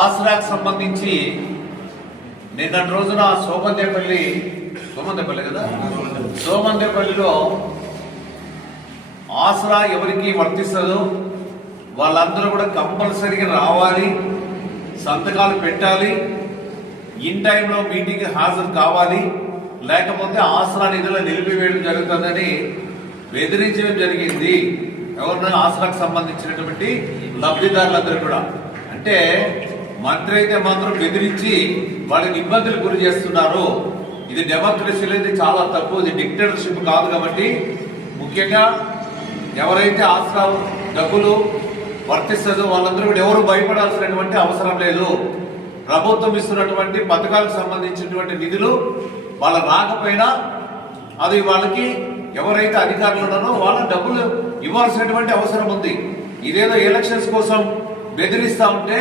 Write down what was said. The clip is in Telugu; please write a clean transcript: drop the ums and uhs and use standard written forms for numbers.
ఆసరాకు సంబంధించి నిన్నటి రోజున సోమందేపల్లి కదా సోమందేపల్లిలో ఆసరా ఎవరికి వర్తిస్తుందో వాళ్ళందరూ కూడా కంపల్సరీగా రావాలి, సంతకాలు పెట్టాలి, ఇన్ టైంలో మీటింగ్ హాజరు కావాలి, లేకపోతే ఆసరా నిధులు నిలిపివేయడం జరుగుతుందని బెదిరించడం జరిగింది. ఎవరినైనా ఆసరాకు సంబంధించినటువంటి లబ్ధిదారులందరూ కూడా. అంటే మంత్రి అయితే మాత్రం బెదిరించి వాళ్ళని ఇబ్బందులు గురి చేస్తున్నారు. ఇది డెమోక్రసీలో ఇది చాలా తప్పు, ఇది డిక్టేటర్షిప్ కాదు. కాబట్టి ముఖ్యంగా ఎవరైతే ఆసరా డబ్బులు వర్తిస్తుందో వాళ్ళందరూ కూడా ఎవరు భయపడాల్సినటువంటి అవసరం లేదు. ప్రభుత్వం ఇస్తున్నటువంటి పథకాలకు సంబంధించినటువంటి నిధులు వాళ్ళ రాకపోయినా అది వాళ్ళకి ఎవరైతే అధికారులు ఉన్నారో వాళ్ళ డబ్బులు ఇవ్వాల్సినటువంటి అవసరం ఉంది. ఇదేదో ఎలక్షన్స్ కోసం బెదిరిస్తా ఉంటే